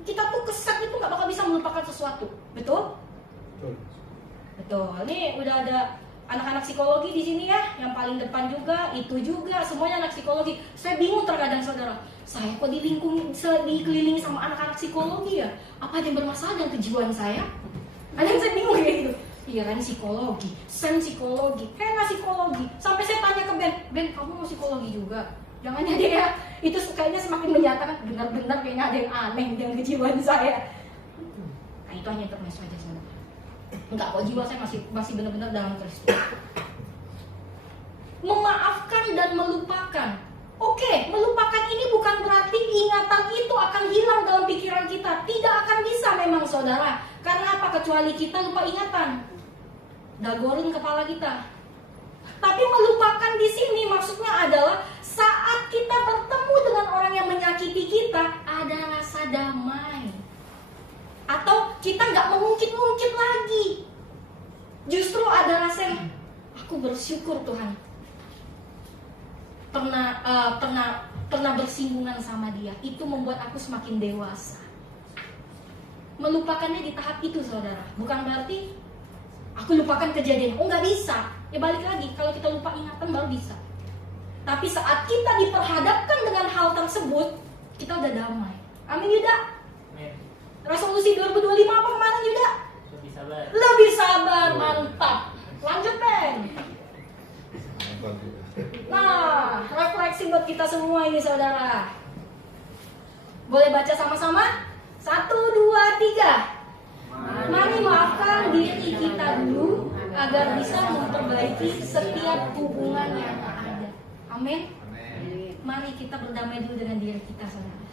Kita tuh keset itu nggak bakal bisa melupakan sesuatu, betul? Betul. Ini udah ada anak-anak psikologi di sini ya, yang paling depan juga, itu juga, semuanya anak psikologi. Saya bingung terkadang saudara, saya kok dikelilingi sama anak-anak psikologi ya? Apa ada yang bermasalah dengan kejiwaan saya? Ada yang saya bingung kayak gitu. Iya kan psikologi, Sam psikologi, Hena psikologi. Sampai saya tanya ke Ben, kamu mau psikologi juga? Jangan ya dia, itu kayaknya semakin menyatakan benar-benar kayaknya ada yang aneh dengan kejiwaan saya. Nah itu hanya intermezzo aja saudara. Enggak, kok jiwa saya masih benar-benar dalam Kristus. Memaafkan dan melupakan. Oke, melupakan ini bukan berarti ingatan itu akan hilang dalam pikiran kita. Tidak akan bisa memang saudara. Karena apa? Kecuali kita lupa ingatan. Dagorin kepala kita. Tapi melupakan di sini maksudnya adalah saat kita bertemu dengan orang yang menyakiti kita, ada rasa damai. Atau kita nggak mengungkit-ungkit lagi. Justru ada rasa yang aku bersyukur Tuhan pernah bersinggungan sama dia. Itu membuat aku semakin dewasa. Melupakannya di tahap itu saudara. Bukan berarti aku lupakan kejadian. Oh nggak bisa. Ya balik lagi, kalau kita lupa ingatan baru bisa. Tapi saat kita diperhadapkan dengan hal tersebut, kita udah damai. Amin Yuda. Resolusi 2025 apa kemarin Yuda? Lebih sabar, mantap. Lanjut Ben. Nah, refleksi buat kita semua ini saudara. Boleh baca sama-sama? 1, 2, 3. Mari maafkan diri kita dulu agar bisa memperbaiki setiap hubungan yang ada. Amin. Mari kita berdamai dulu dengan diri kita saudara.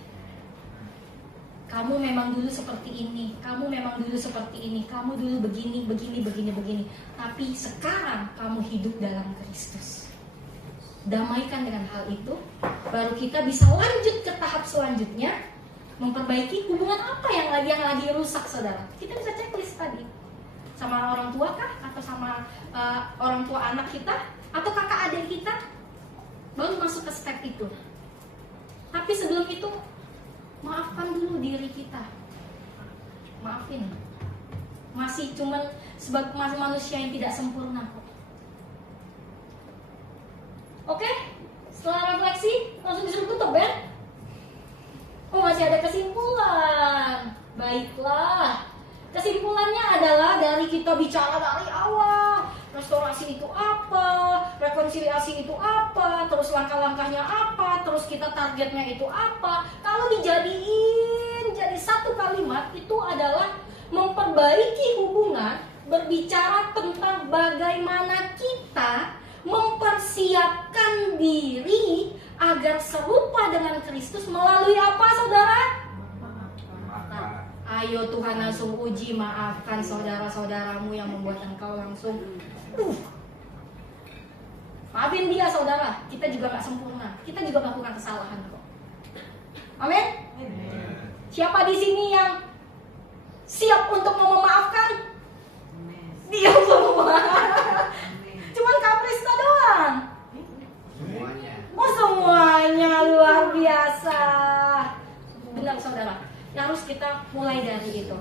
Kamu memang dulu seperti ini, kamu memang dulu seperti ini, kamu dulu begini. Tapi sekarang kamu hidup dalam Kristus. Damaikan dengan hal itu, baru kita bisa lanjut ke tahap selanjutnya, memperbaiki hubungan apa yang lagi rusak saudara. Kita bisa checklist tadi, sama orang tua kah, atau sama orang tua anak kita, atau kakak adik kita, baru masuk ke step itu. Tapi sebelum itu, maafkan dulu diri kita. Maafin. Masih cuman sebagai manusia yang tidak sempurna kok. Oke? Setelah refleksi, langsung disuruh tutup ya? Oh masih ada kesimpulan. Baiklah. Kesimpulannya adalah dari kita bicara dari awal, restorasi itu apa, rekonsiliasi itu apa, terus langkah-langkahnya apa, terus kita targetnya itu apa. Kalau dijadiin jadi satu kalimat, itu adalah memperbaiki hubungan, berbicara tentang bagaimana kita mempersiapkan diri agar serupa dengan Kristus melalui apa, saudara? Ayo Tuhan langsung uji, maafkan saudara-saudaramu yang membuat engkau langsung maafin dia, saudara. Kita juga gak sempurna, kita juga melakukan kesalahan kok. Amin. Siapa di sini yang siap untuk mau memaafkan? Dia semua. Cuman Kak Prista doang. Oh semuanya luar biasa. Benar saudara, yang harus kita mulai dari itu.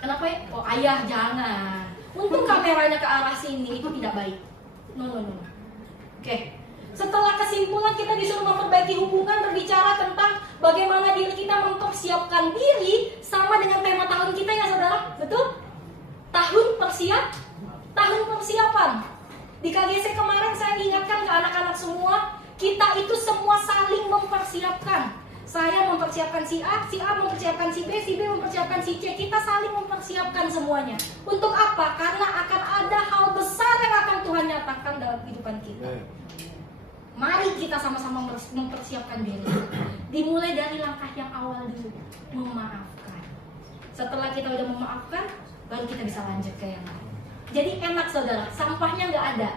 Kenapa ya? Oh ayah jangan. Untung kameranya ke arah sini, itu tidak baik. No. Oke. Setelah kesimpulan kita disuruh memperbaiki hubungan, berbicara tentang bagaimana diri kita mempersiapkan diri sama dengan tema tahun kita ya saudara, betul? Tahun persiapan. Di KGC kemarin saya ingatkan ke anak-anak semua, kita itu semua saling mempersiapkan. Saya mempersiapkan si A mempersiapkan si B mempersiapkan si C. Kita saling mempersiapkan semuanya. Untuk apa? Karena akan ada hal besar yang akan Tuhan nyatakan dalam kehidupan kita. Mari kita sama-sama mempersiapkan diri. Dimulai dari langkah yang awal dulu, memaafkan. Setelah kita udah memaafkan, baru kita bisa lanjut ke yang lain. Jadi enak saudara, sampahnya nggak ada.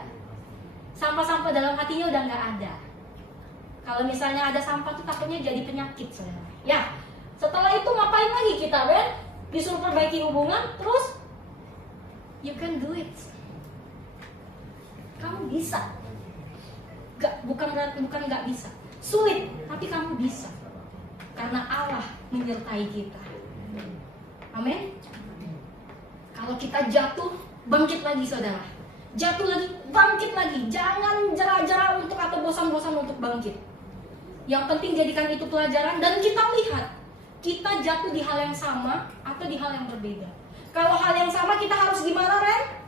Sampah-sampah dalam hatinya udah nggak ada. Kalau misalnya ada sampah tuh takutnya jadi penyakit saudara. Ya, setelah itu ngapain lagi kita, Ben? Disuruh perbaiki hubungan, terus you can do it. Kamu bisa. Bukan nggak bisa. Sulit, tapi kamu bisa. Karena Allah menyertai kita. Amin. Kalau kita jatuh, bangkit lagi saudara. Jatuh lagi, bangkit lagi. Jangan jera-jera untuk atau bosan-bosan untuk bangkit. Yang penting jadikan itu pelajaran dan kita lihat kita jatuh di hal yang sama atau di hal yang berbeda. Kalau hal yang sama kita harus gimana, Ren?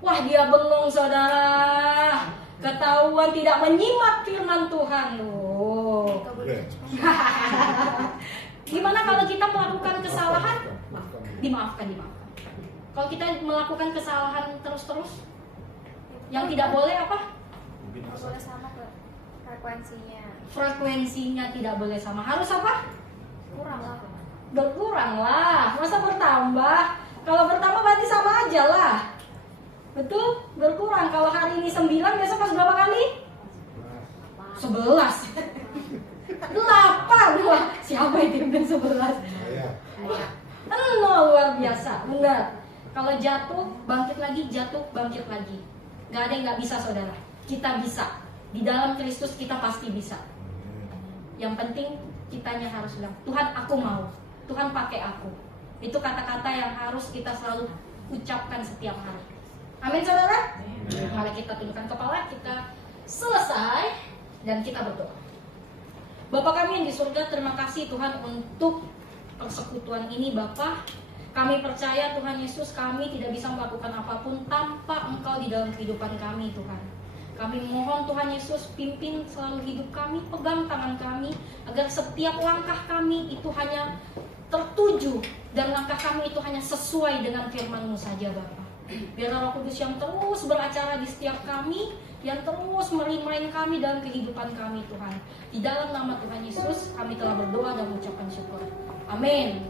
Wah dia bengong saudara, ketahuan tidak menyimak firman Tuhan loh. Gimana kalau kita melakukan kesalahan? Dimaafkan. Kalau kita melakukan kesalahan terus-terus, yang tidak boleh apa? Tidak boleh sama ke frekuensinya. Frekuensinya tidak boleh sama. Harus apa? Kurang lah. Berkurang lah. Masa bertambah? Kalau bertambah berarti sama aja lah. Betul? Berkurang. Kalau hari ini 9, besok pas berapa kali? 11. 8. Wah, siapa yang tim 11? Luar biasa. Benar. Kalau jatuh, bangkit lagi, jatuh, bangkit lagi. Gak ada yang gak bisa saudara. Kita bisa. Di dalam Kristus kita pasti bisa. Yang penting kitanya harus bilang, Tuhan aku mau. Tuhan pakai aku. Itu kata-kata yang harus kita selalu ucapkan setiap hari. Amin saudara? Mari kita tundukkan kepala, kita selesai dan kita berdoa. Bapa kami yang di surga, terima kasih Tuhan untuk persekutuan ini Bapa. Kami percaya Tuhan Yesus, kami tidak bisa melakukan apapun tanpa Engkau di dalam kehidupan kami Tuhan. Kami mohon Tuhan Yesus pimpin selalu hidup kami, pegang tangan kami, agar setiap langkah kami itu hanya tertuju dan langkah kami itu hanya sesuai dengan firman-Mu saja Bapa. Biar Roh Kudus yang terus beracara di setiap kami, yang terus merimain kami dalam kehidupan kami Tuhan. Di dalam nama Tuhan Yesus kami telah berdoa dan mengucapkan syukur. Amin.